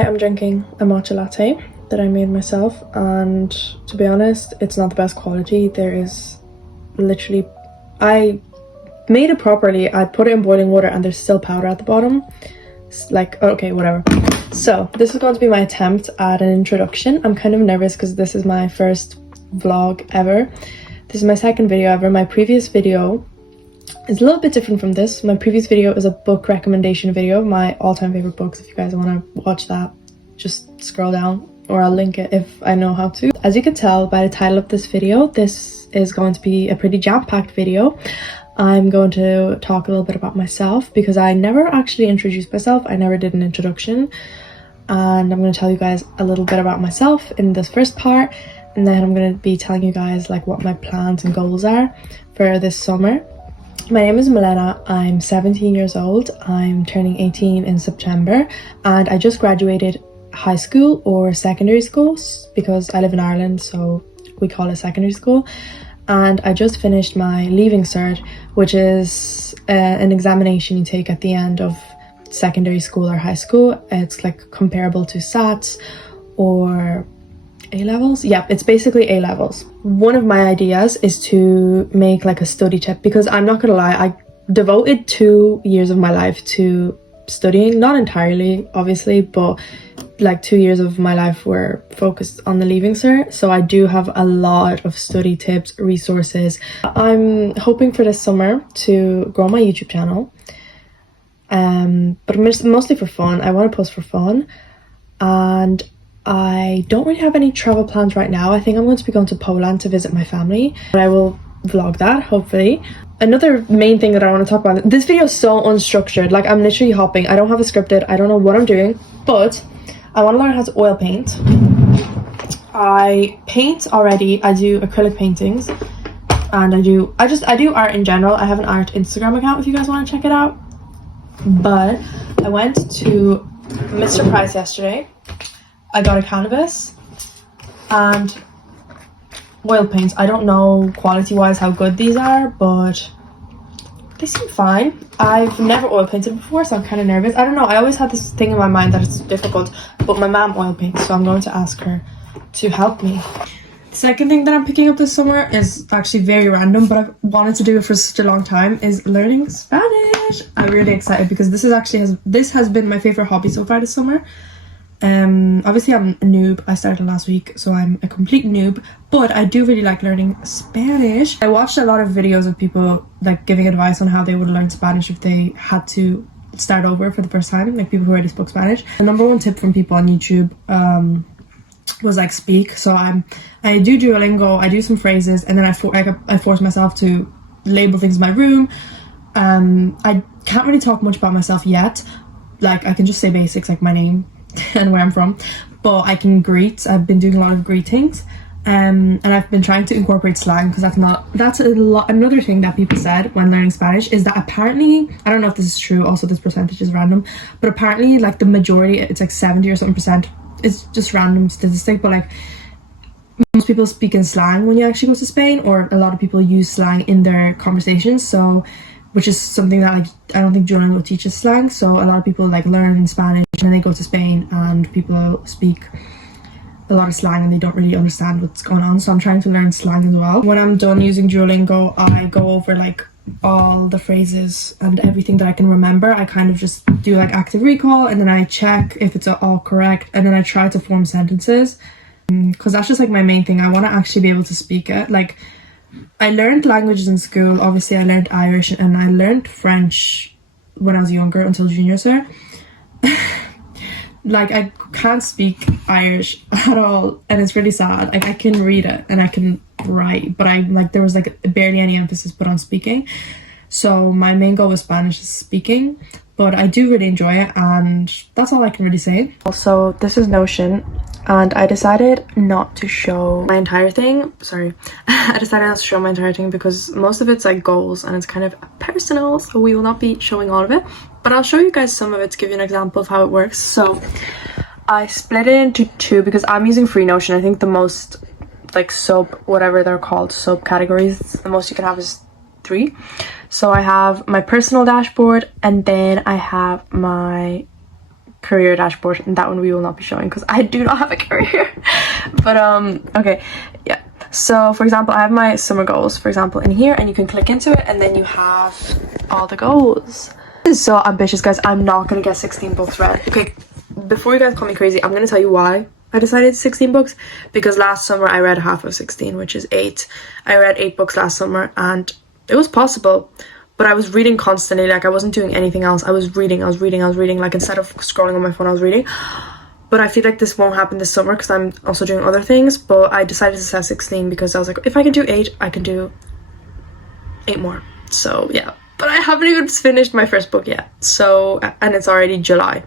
I am drinking a matcha latte that I made myself, and to be honest, it's not the best quality. There is literally, I made it properly, I put it in boiling water and there's still powder at the bottom. It's like, okay, whatever. So this is going to be my attempt at an introduction. I'm kind of nervous because this is my first vlog ever. This is my second video ever. My previous video is a little bit different from this. My previous video is a book recommendation video, my all-time favorite books. If you guys want to watch that, just scroll down, or I'll link it if I know how to. As you can tell by the title of this video, this is going to be a pretty jam-packed video. I'm going to talk a little bit about myself because I never actually introduced myself. I never did an introduction, and I'm going to tell you guys a little bit about myself in this first part, and then I'm going to be telling you guys like what my plans and goals are for this summer. My name is Milena. I'm 17 years old. I'm turning 18 in September, and I just graduated high school or secondary school because I live in Ireland, so we call it secondary school. And I just finished my leaving cert, which is an examination you take at the end of secondary school or high school. It's like comparable to SATs or A-levels. Yeah, it's basically A-levels. One of my ideas is to make like a study tip, because I'm not gonna lie, I devoted 2 years of my life to studying. Not entirely, obviously, but like 2 years of my life were focused on the leaving cert, so I do have a lot of study tips, resources. I'm hoping for this summer to grow my YouTube channel, but mostly for fun. I want to post for fun, and I don't really have any travel plans right now. I think I'm going to be going to Poland to visit my family, but I will vlog that hopefully. Another main thing that I want to talk about, this video is so unstructured, like I'm literally hopping. I don't have it scripted, I don't know what I'm doing, but I want to learn how to oil paint. I paint already. I do acrylic paintings, and I do art in general. I have an art Instagram account if you guys want to check it out. But I went to Mr. Price yesterday. I got a canvas and oil paints. I don't know quality wise how good these are, but they seem fine. I've never oil painted before, so I'm kind of nervous. I don't know, I always had this thing in my mind that it's difficult, but my mom oil paints, so I'm going to ask her to help me. The second thing that I'm picking up this summer is actually very random, but I've wanted to do it for such a long time, is learning Spanish. I'm really excited because this has been my favorite hobby so far this summer. Obviously I'm a noob. I started last week, so I'm a complete noob, but I do really like learning Spanish. I watched a lot of videos of people like giving advice on how they would learn Spanish if they had to start over for the first time, like people who already spoke Spanish. The number one tip from people on YouTube was like speak. So I do Duolingo, I do some phrases, and then I force myself to label things in my room. I can't really talk much about myself yet. Like I can just say basics like my name and where I'm from, but I can greet. I've been doing a lot of greetings, and I've been trying to incorporate slang, because another thing that people said when learning Spanish is that apparently, I don't know if this is true, also this percentage is random, but apparently like the majority, it's like 70 or something percent, it's just random statistic, but like most people speak in slang when you actually go to Spain, or a lot of people use slang in their conversations, so which is something that like I don't think Duolingo teaches slang. So a lot of people like learn Spanish and then they go to Spain and people speak a lot of slang and they don't really understand what's going on. So I'm trying to learn slang as well. When I'm done using Duolingo, I go over like all the phrases and everything that I can remember. I kind of just do like active recall, and then I check if it's all correct, and then I try to form sentences, because that's just like my main thing. I want to actually be able to speak it. Like I learned languages in school. Obviously I learned Irish and I learned French when I was younger until junior cert. Like I can't speak Irish at all, and it's really sad. Like I can read it and I can write, but there was like barely any emphasis put on speaking. So my main goal with Spanish is speaking, but I do really enjoy it, and that's all I can really say. Also, this is Notion, and I decided not to show my entire thing. I decided not to show my entire thing because most of it's like goals and it's kind of personal, so we will not be showing all of it, but I'll show you guys some of it to give you an example of how it works. So I split it into two because I'm using free Notion. I think the most like whatever they're called, sub categories, the most you can have is 3. So I have my personal dashboard, and then I have my career dashboard, and that one we will not be showing because I do not have a career. But okay, yeah. So for example, I have my summer goals, for example, in here, and you can click into it and then you have all the goals. This is so ambitious, guys. I'm not gonna get 16 books read. Okay, before you guys call me crazy, I'm gonna tell you why I decided 16 books. Because last summer I read half of 16, which is 8. I read 8 books last summer and it was possible, but I was reading constantly. Like, I wasn't doing anything else. I was reading. Like, instead of scrolling on my phone, I was reading. But I feel like this won't happen this summer because I'm also doing other things. But I decided to set 16 because I was like, if I can do 8, I can do 8 more. So yeah, but I haven't even finished my first book yet. So, and it's already July.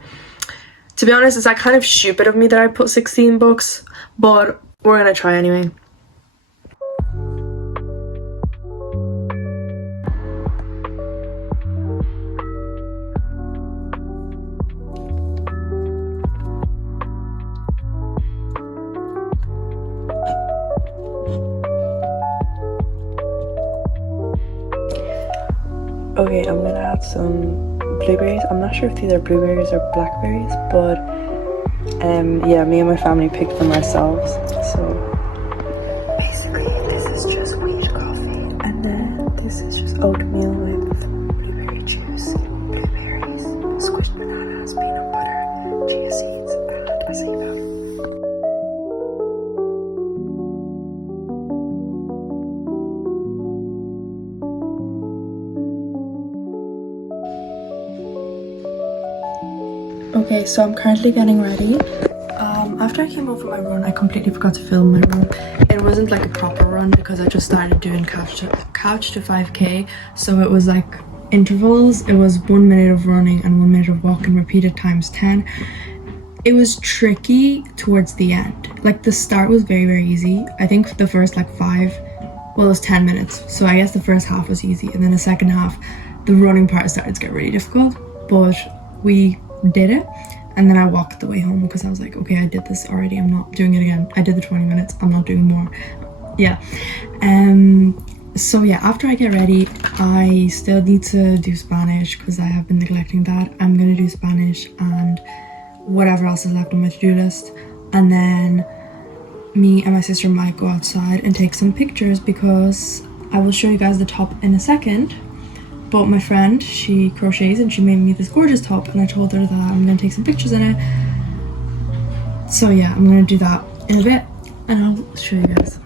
To be honest, it's like kind of stupid of me that I put 16 books, but we're gonna try anyway. Okay, I'm gonna add some blueberries. I'm not sure if these are blueberries or blackberries, but yeah, me and my family picked them ourselves. So basically this is just wheat coffee, and then this is just oatmeal with blueberry juice, blueberries, squished bananas, peanut butter, chia seeds, and acai powder. Okay, so I'm currently getting ready. After I came home from my run, I completely forgot to film my run. It wasn't like a proper run because I just started doing couch to 5k, so it was like intervals. It was 1 minute of running and 1 minute of walking, repeated times 10. It was tricky towards the end. Like, the start was very, very easy. I think the first like 5, well, it was 10 minutes, so I guess the first half was easy, and then the second half, the running part started to get really difficult, but we did it. And then I walked the way home because I was like, okay, I did this already, I'm not doing it again. I did the 20 minutes, I'm not doing more. Yeah. So yeah, after I get ready, I still need to do Spanish because I have been neglecting that. I'm gonna do Spanish and whatever else is left on my to-do list, and then me and my sister might go outside and take some pictures because I will show you guys the top in a second. But my friend, she crochets and she made me this gorgeous top, and I told her that I'm gonna take some pictures in it. So yeah, I'm gonna do that in a bit and I'll show you guys.